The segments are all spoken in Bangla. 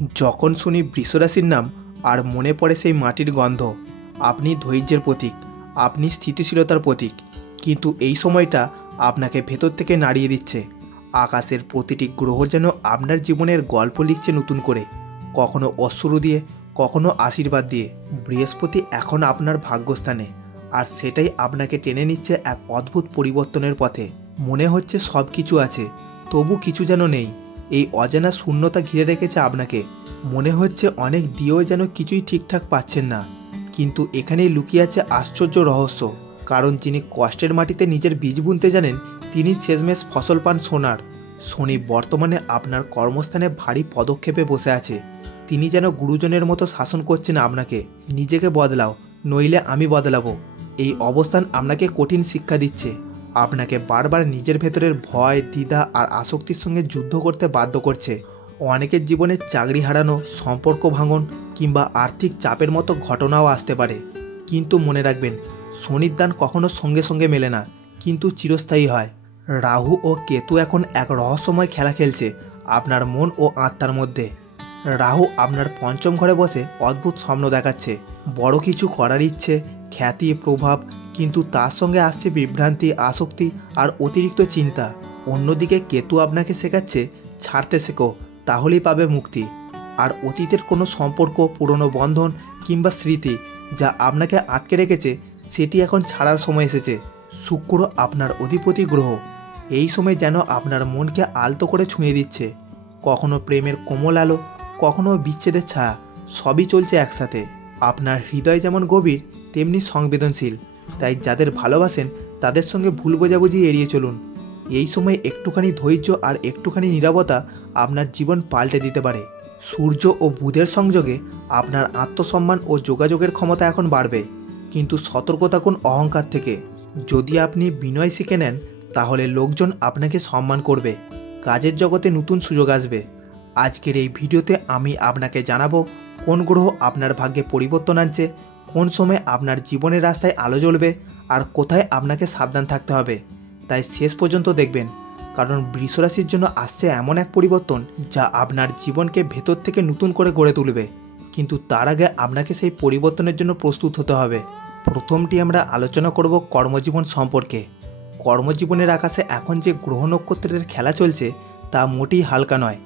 যখন শুনি বৃষরাশির নাম আর মনে পড়ে সেই মাটির গন্ধ। আপনি ধৈর্যের প্রতীক, আপনি স্থিতিশীলতার প্রতীক, কিন্তু এই সময়টা আপনাকে ভেতর থেকে নাড়িয়ে দিচ্ছে। আকাশের প্রতিটি গ্রহ যেন আপনার জীবনের গল্প লিখছে নতুন করে, কখনো অশ্রু দিয়ে, কখনো আশীর্বাদ দিয়ে। বৃহস্পতি এখন আপনার ভাগ্যস্থানে, আর সেটাই আপনাকে টেনে নিচ্ছে এক অদ্ভুত পরিবর্তনের পথে। মনে হচ্ছে সব কিছু আছে, তবু কিছু যেন নেই। এই অজানা শূন্যতা ঘিরে রেখেছে আপনাকে। মনে হচ্ছে অনেক দিয়েও যেন কিছুই ঠিকঠাক পাচ্ছেন না, কিন্তু এখানেই লুকিয়ে আছে আশ্চর্য রহস্য। কারণ যিনি কষ্টের মাটিতে নিজের বীজ বুনতে জানেন, তিনি শেষমেশ ফসল পান সোনার। শনি বর্তমানে আপনার কর্মস্থানে ভারী পদক্ষেপে বসে আছে। তিনি যেন গুরুজনের মতো শাসন করছেন আপনাকে, নিজেকে বদলাও, নইলে আমি বদলাবো। এই অবস্থান আপনাকে কঠিন শিক্ষা দিচ্ছে। আপনাকে বারবার নিজের ভেতরের ভয়, দ্বিধা আর আসক্তির সঙ্গে যুদ্ধ করতে বাধ্য করছে। অনেকের জীবনে চাকরি হারানো, সম্পর্ক ভাঙন কিংবা আর্থিক চাপের মতো ঘটনাও আসতে পারে। কিন্তু মনে রাখবেন, শনির দান কখনো সঙ্গে সঙ্গে মেলে না, কিন্তু চিরস্থায়ী হয়। রাহু ও কেতু এখন এক রহস্যময় খেলা খেলছে আপনার মন ও আত্মার মধ্যে। রাহু আপনার পঞ্চম ঘরে বসে অদ্ভুত স্বপ্ন দেখাচ্ছে, বড় কিছু করার ইচ্ছে, খ্যাতি, প্রভাব, কিন্তু তার সঙ্গে আসছে বিভ্রান্তি, আসক্তি আর অতিরিক্ত চিন্তা। অন্যদিকে কেতু আপনাকে শেখাচ্ছে, ছাড়তে শেখো, তাহলেই পাবে মুক্তি। আর অতীতের কোনো সম্পর্ক, পুরনো বন্ধন কিংবা স্মৃতি যা আপনাকে আটকে রেখেছে, সেটি এখন ছাড়ার সময় এসেছে। শুক্র আপনার অধিপতি গ্রহ, এই সময় যেন আপনার মনকে আলতো করে ছুঁয়ে দিচ্ছে। কখনো প্রেমের কোমল আলো, কখনো বিচ্ছেদের ছায়া, সবই চলছে একসাথে। আপনার হৃদয় যেমন গভীর, তেমনি সংবেদনশীল। তাই যাদের ভালোবাসেন তাদের সঙ্গে ভুল বোঝাবুঝি এড়িয়ে চলুন। এই সময় একটুখানি ধৈর্য আর একটুখানি নীরবতা আপনার জীবন পাল্টে দিতে পারে। সূর্য ও বুধের সংযোগে আপনার আত্মসম্মান ও যোগাযোগের ক্ষমতা এখন বাড়বে, কিন্তু সতর্ক থাকুন অহংকার থেকে। যদি আপনি বিনয় শিখে নেন, তাহলে লোকজন আপনাকে সম্মান করবে। কাজের জগতে নতুন সুযোগ আসবে। আজকের এই ভিডিওতে আমি আপনাকে জানাবো কোন গ্রহ আপনার ভাগ্যে পরিবর্তন আনছে, কোন সময় আপনার জীবনের রাস্তায় আলো জ্বলবে, আর কোথায় আপনাকে সাবধান থাকতে হবে। তাই শেষ পর্যন্ত দেখবেন, কারণ বৃষরাশির জন্য আসছে এমন এক পরিবর্তন যা আপনার জীবনকে ভেতর থেকে নতুন করে গড়ে তুলবে। কিন্তু তার আগে আপনাকে সেই পরিবর্তনের জন্য প্রস্তুত হতে হবে। প্রথমটি আমরা আলোচনা করব কর্মজীবন সম্পর্কে। কর্মজীবনের আকাশে এখন যে গ্রহ নক্ষত্রের খেলা চলছে, তা মোটেই হালকা নয়।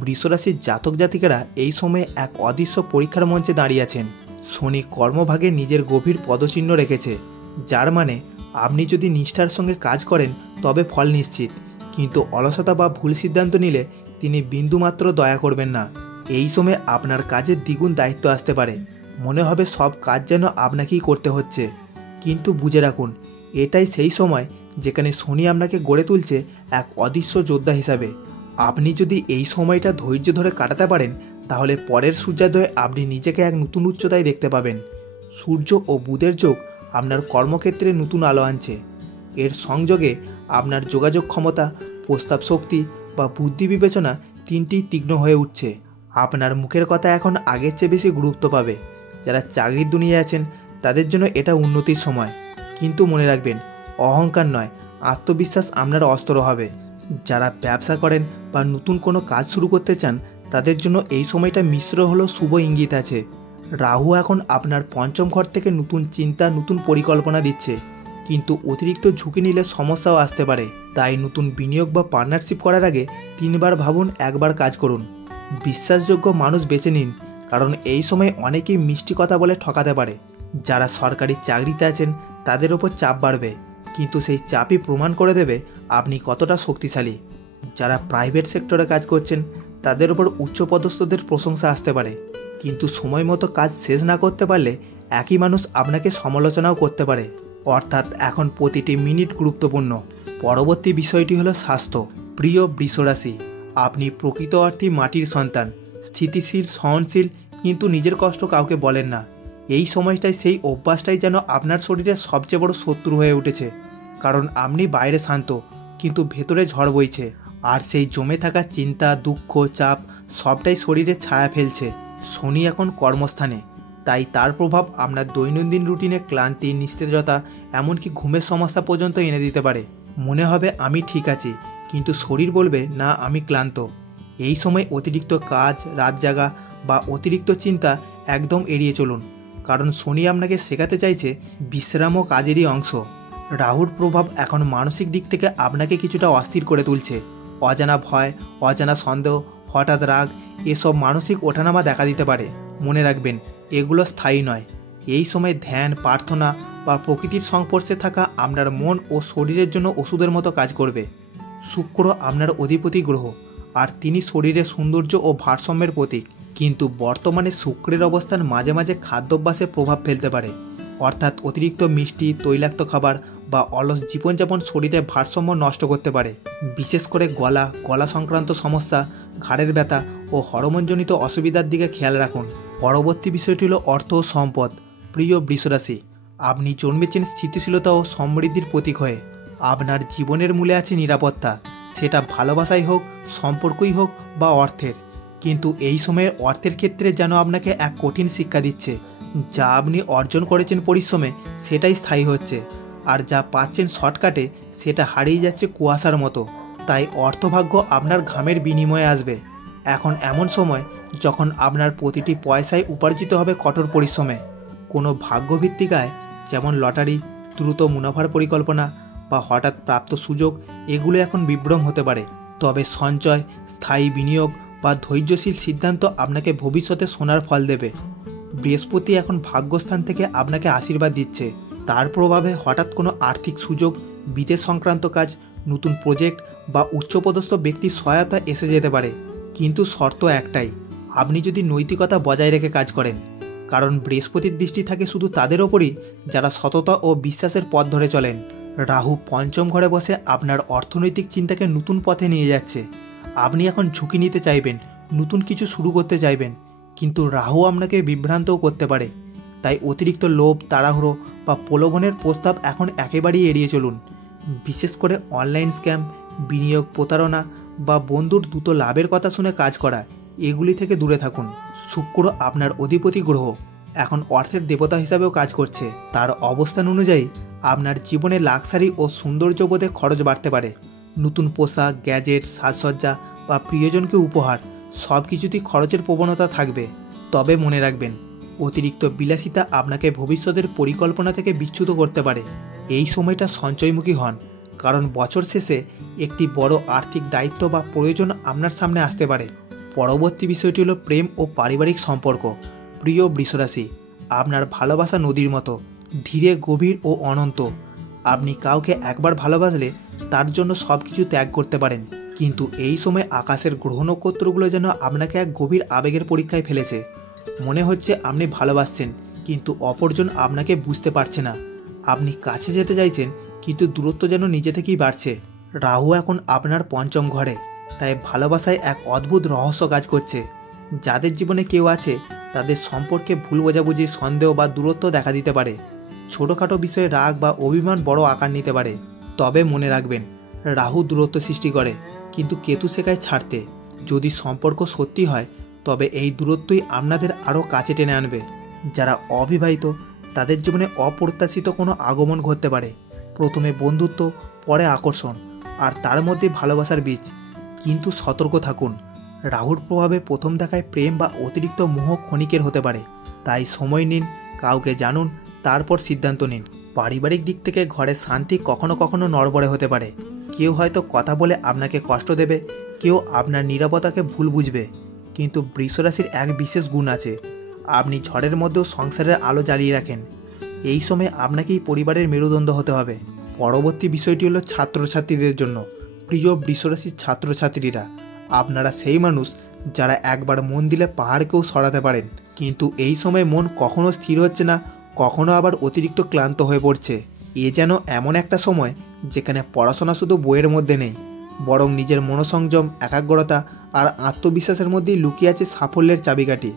বৃষরাশির জাতক জাতিকারা এই সময়ে এক অদৃশ্য পরীক্ষার মঞ্চে দাঁড়িয়ে আছেন। শনি কর্মভাগে নিজের গভীর পদচিহ্ন রেখেছে, যার মানে আপনি যদি নিষ্ঠার সঙ্গে কাজ করেন তবে ফল নিশ্চিত, কিন্তু অলসতা বা ভুল সিদ্ধান্ত নিলে তিনি বিন্দুমাত্র দয়া করবেন না। এই সময় আপনার কাজের দ্বিগুণ দায়িত্ব আসতে পারে। মনে হবে সব কাজ যেন আপনাকেই করতে হচ্ছে, কিন্তু বুঝে রাখুন, এটাই সেই সময় যেখানে শনি আপনাকে গড়ে তুলছে এক অদৃশ্য যোদ্ধা হিসাবে। আপনি যদি এই সময়টা ধৈর্য ধরে কাটাতে পারেন, তাহলে পরের সূর্যোদয়ে আপনি নিজেকে এক নতুন উচ্চতায় দেখতে পাবেন। সূর্য ও বুধের যোগ আপনার কর্মক্ষেত্রে নতুন আলো আনছে। এর সংযোগে আপনার যোগাযোগ ক্ষমতা, প্রস্তাব শক্তি বা বুদ্ধি বিবেচনা তিনটি তীক্ষ্ণ হয়ে উঠছে। আপনার মুখের কথা এখন আগের চেয়ে বেশি গুরুত্ব পাবে। যারা চাকরির দুনিয়ায় আছেন তাদের জন্য এটা উন্নতির সময়, কিন্তু মনে রাখবেন, অহংকার নয়, আত্মবিশ্বাস আপনার অস্ত্র হবে। যারা ব্যবসা করেন বা নতুন কোনো কাজ শুরু করতে চান, তাদের জন্য এই সময়টা মিশ্র হলেও শুভ ইঙ্গিত আছে। রাহু এখন আপনার পঞ্চম ঘর থেকে নতুন চিন্তা, নতুন পরিকল্পনা দিচ্ছে, কিন্তু অতিরিক্ত ঝুঁকি নিলে সমস্যাও আসতে পারে। তাই নতুন বিনিয়োগ বা পার্টনারশিপ করার আগে 3 বার ভাবুন, একবার কাজ করুন। বিশ্বাসযোগ্য মানুষ বেছে নিন, কারণ এই সময় অনেকেই মিষ্টি কথা বলে ঠকাতে পারে। যারা সরকারি চাকরিতে আছেন তাদের ওপর চাপ বাড়বে, কিন্তু সেই চাপই প্রমাণ করে দেবে আপনি কতটা শক্তিশালী। যারা প্রাইভেট সেক্টরে কাজ করছেন তাদের ওপর উচ্চপদস্থদের প্রশংসা আসতে পারে, কিন্তু সময় মতো কাজ শেষ না করতে পারলে একই মানুষ আপনাকে সমালোচনাও করতে পারে। অর্থাৎ এখন প্রতিটি মিনিট গুরুত্বপূর্ণ। পরবর্তী বিষয়টি হলো স্বাস্থ্য। প্রিয় বৃষরাশি, আপনি প্রকৃত অর্থে মাটির সন্তান, স্থিতিশীল, সহনশীল, কিন্তু নিজের কষ্ট কাউকে বলেন না। এই সময়টায় সেই অভ্যাসটাই যেন আপনার শরীরের সবচেয়ে বড় শত্রু হয়ে উঠেছে। কারণ আপনি বাইরে শান্ত, কিন্তু ভেতরে ঝড় বইছে। আর সেই জমে থাকা চিন্তা, দুঃখ, চাপ সবটাই শরীরে ছায়া ফেলছে। শনি এখন কর্মস্থানে, তাই তার প্রভাব আপনার দৈনন্দিন রুটিনে ক্লান্তি, নিস্তেজতা, এমনকি ঘুমের সমস্যা পর্যন্ত এনে দিতে পারে। মনে হবে আমি ঠিক আছি, কিন্তু শরীর বলবে না, আমি ক্লান্ত। এই সময় অতিরিক্ত কাজ, রাত জাগা বা অতিরিক্ত চিন্তা একদম এড়িয়ে চলুন, কারণ শনি আপনাকে শেখাতে চাইছে বিশ্রামও কাজেরই অংশ। রাহুর প্রভাব এখন মানসিক দিক থেকে আপনাকে কিছুটা অস্থির করে তুলছে। অজানা ভয়, অজানা সন্দেহ, হঠাৎ রাগ, এসব মানসিক ওঠানামা দেখা দিতে পারে। মনে রাখবেন, এগুলো স্থায়ী নয়। এই সময় ধ্যান, প্রার্থনা বা প্রকৃতির সংস্পর্শে থাকা আপনার মন ও শরীরের জন্য ওষুধের মতো কাজ করবে। শুক্র আপনার অধিপতি গ্রহ, আর তিনি শরীরের সৌন্দর্য ও ভারসাম্যের প্রতীক। কিন্তু বর্তমানে শুক্রের অবস্থান মাঝে মাঝে খাদ্যাভ্যাসে প্রভাব ফেলতে পারে, অর্থাৎ অতিরিক্ত মিষ্টি, তৈলাক্ত খাবার বা অলস জীবনযাপন শরীরে ভারসাম্য নষ্ট করতে পারে। বিশেষ করে গলা সংক্রান্ত সমস্যা, ঘাড়ের ব্যথা ও হরমোনজনিত অসুবিধার দিকে খেয়াল রাখুন। পরবর্তী বিষয়টি হলো অর্থ ও সম্পদ। প্রিয় বৃষরাশি, আপনি জন্মেছেন স্থিতিশীলতা ও সমৃদ্ধির প্রতীক হয়ে। আপনার জীবনের মূলে আছে নিরাপত্তা, সেটা ভালোবাসাই হোক, সম্পর্কই হোক বা অর্থের। কিন্তু এই সময়ে অর্থের ক্ষেত্রে যেন আপনাকে এক কঠিন শিক্ষা দিচ্ছে। যা আপনি অর্জন করেছেন পরিশ্রমে, সেটাই স্থায়ী হচ্ছে, আর যা পাচ্ছেন শর্টকাটে, সেটা হারিয়ে যাচ্ছে কুয়াশার মতো। তাই অর্থভাগ্য আপনার ঘামের বিনিময়ে আসবে। এখন এমন সময় যখন আপনার প্রতিটি পয়সায় উপার্জিত হবে কঠোর পরিশ্রমে। কোনো ভাগ্যভিত্তিক আয়, যেমন লটারি, দ্রুত মুনাফার পরিকল্পনা বা হঠাৎ প্রাপ্ত সুযোগ, এগুলো এখন বিভ্রম হতে পারে। তবে সঞ্চয়, স্থায়ী বিনিয়োগ বা ধৈর্যশীল সিদ্ধান্ত আপনাকে ভবিষ্যতে সোনার ফল দেবে। বৃহস্পতি এখন ভাগ্যস্থান থেকে আপনাকে আশীর্বাদ দিচ্ছে। তার প্রভাবে হঠাৎ কোনো আর্থিক সুযোগ, বিদেশ সংক্রান্ত কাজ, নতুন প্রজেক্ট বা উচ্চপদস্থ ব্যক্তির সহায়তা এসে যেতে পারে। কিন্তু শর্ত একটাই, আপনি যদি নৈতিকতা বজায় রেখে কাজ করেন। কারণ বৃহস্পতির দৃষ্টি থাকে শুধু তাদের ওপরই যারা সততা ও বিশ্বাসের পথ ধরে চলেন। রাহু পঞ্চম ঘরে বসে আপনার অর্থনৈতিক চিন্তাকে নতুন পথে নিয়ে যাচ্ছে। আপনি এখন ঝুঁকি নিতে চাইবেন, নতুন কিছু শুরু করতে চাইবেন, কিন্তু রাহু আপনাকে বিভ্রান্তও করতে পারে। তাই অতিরিক্ত লোভ, তাড়াহুড়ো বা প্রলোভনের প্রস্তাব এখন একেবারেই এড়িয়ে চলুন। বিশেষ করে অনলাইন স্ক্যাম, বিনিয়োগ প্রতারণা বা বন্ধুর দ্রুত লাভের কথা শুনে কাজ করা, এগুলি থেকে দূরে থাকুন। শুক্র আপনার অধিপতি গ্রহ, এখন অর্থের দেবতা হিসাবেও কাজ করছে। তার অবস্থান অনুযায়ী আপনার জীবনে লাক্সারি ও সৌন্দর্যবোধে খরচ বাড়তে পারে। নতুন পোশাক, গ্যাজেট, সাজসজ্জা বা প্রিয়জনকে উপহার, সব কিছুতেই খরচের প্রবণতা থাকবে। তবে মনে রাখবেন, অতিরিক্ত বিলাসিতা আপনাকে ভবিষ্যতের পরিকল্পনা থেকে বিচ্যুত করতে পারে। এই সময়টা সঞ্চয়মুখী হন, কারণ বছর শেষে একটি বড় আর্থিক দায়িত্ব বা প্রয়োজন আপনার সামনে আসতে পারে। পরবর্তী বিষয়টি হলো প্রেম ও পারিবারিক সম্পর্ক। প্রিয় বৃষরাশি, আপনার ভালোবাসা নদীর মতো, ধীরে, গভীর ও অনন্ত। আপনি কাউকে একবার ভালোবাসলে তার জন্য সব কিছু ত্যাগ করতে পারেন। কিন্তু এই সময় আকাশের গ্রহ নক্ষত্রগুলো যেন আপনাকে এক গভীর আবেগের পরীক্ষায় ফেলেছে। মনে হচ্ছে আপনি ভালোবাসছেন, কিন্তু অপরজন আপনাকে বুঝতে পারছে না। আপনি কাছে যেতে চাইছেন, কিন্তু দূরত্ব যেন নিজে থেকেই বাড়ছে। রাহু এখন আপনার পঞ্চম ঘরে, তাই ভালোবাসায় এক অদ্ভুত রহস্য কাজ করছে। যাদের জীবনে কেউ আছে, তাদের সম্পর্কে ভুল বোঝাবুঝি, সন্দেহ বা দূরত্ব দেখা দিতে পারে। ছোটোখাটো বিষয়ে রাগ বা অভিমান বড় আকার নিতে পারে। তবে মনে রাখবেন, রাহু দূরত্ব সৃষ্টি করে, কিন্তু কেতু শেখায় ছাড়তে। যদি সম্পর্ক সত্যি হয়, তবে এই দূরত্বই আপনাদের আরও কাছে টেনে আনবে। যারা অবিবাহিত, তাদের জীবনে অপ্রত্যাশিত কোনো আগমন ঘটতে পারে। প্রথমে বন্ধুত্ব, পরে আকর্ষণ, আর তার মধ্যে ভালোবাসার বীজ। কিন্তু সতর্ক থাকুন, রাহুর প্রভাবে প্রথম দেখায় প্রেম বা অতিরিক্ত মোহ ক্ষণিকের হতে পারে। তাই সময় নিন, কাউকে জানুন, তারপর সিদ্ধান্ত নিন। পারিবারিক দিক থেকে ঘরের শান্তি কখনো কখনো নড়বড়ে হতে পারে। কেউ হয়তো কথা বলে আপনাকে কষ্ট দেবে, কেউ আপনার নীরবতাকে ভুল বুঝবে। কিন্তু বৃষরাশির এক বিশেষ গুণ আছে, আপনি ঝড়ের মধ্যেও সংসারের আলো জ্বালিয়ে রাখেন। এই সময় আপনাকেই পরিবারের মেরুদণ্ড হতে হবে। পরবর্তী বিষয়টি হলো ছাত্রছাত্রীদের জন্য। প্রিয় বৃষরাশির ছাত্রছাত্রীরা, আপনারা সেই মানুষ যারা একবার মন দিলে পাহাড়কেও সরাতে পারেন। কিন্তু এই সময় মন কখনো স্থির হচ্ছে না, কখনো আবার অতিরিক্ত ক্লান্ত হয়ে পড়ছে। এ যেন এমন একটা সময় যেখানে পড়াশোনা শুধু বইয়ের মধ্যে নেই, বরং নিজের মনোসংযম, একাগ্রতা আর আত্মবিশ্বাসের মধ্যেই লুকিয়ে আছে সাফল্যের চাবিকাঠি।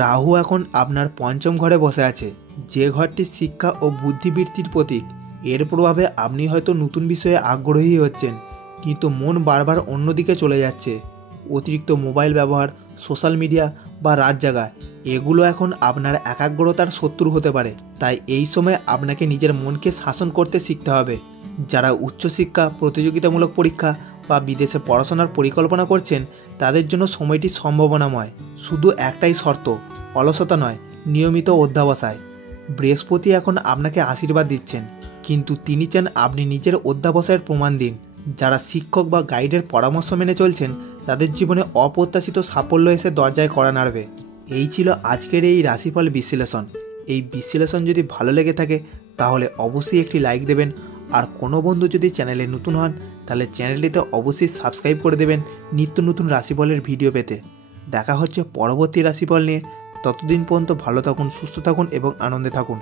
রাহু এখন আপনার পঞ্চম ঘরে বসে আছে, যে ঘরটি শিক্ষা ও বুদ্ধিবৃত্তির প্রতীক। এর প্রভাবে আপনি হয়তো নতুন বিষয়ে আগ্রহী হচ্ছেন, কিন্তু মন বারবার অন্যদিকে চলে যাচ্ছে। অতিরিক্ত মোবাইল ব্যবহার, সোশ্যাল মিডিয়া বা রাত জাগা, এগুলো এখন আপনার একাগ্রতার শত্রু হতে পারে। তাই এই সময় আপনাকে নিজের মনকে শাসন করতে শিখতে হবে। যারা উচ্চশিক্ষা, প্রতিযোগিতামূলক পরীক্ষা বা বিদেশে পড়াশোনার পরিকল্পনা করছেন তাদের জন্য সময়টি সম্ভাবনাময়। শুধু একটাই শর্ত, অলসতা নয়, নিয়মিত অধ্যাবসায়। বৃহস্পতি এখন আপনাকে আশীর্বাদ দিচ্ছেন, কিন্তু তিনি চান আপনি নিজের অধ্যাবসায়ের প্রমাণ দিন। যারা শিক্ষক বা গাইডের পরামর্শ মেনে চলছেন তাদের জীবনে অপ্রত্যাশিত সাফল্য এসে দরজায় কড়া নাড়বে। এই ছিল আজকের এই রাশিফল বিশ্লেষণ। এই বিশ্লেষণ যদি ভালো লেগে থাকে তাহলে অবশ্যই একটি লাইক দেবেন, আর কোনো বন্ধু যদি চ্যানেলে নতুন হন তাহলে চ্যানেলটিতে অবশ্যই সাবস্ক্রাইব করে দেবেন নিত্য নতুন রাশিফলের ভিডিও পেতে। দেখা হচ্ছে পরবর্তী রাশিফল নিয়ে। ততদিন পর্যন্ত ভালো থাকুন, সুস্থ থাকুন এবং আনন্দে থাকুন।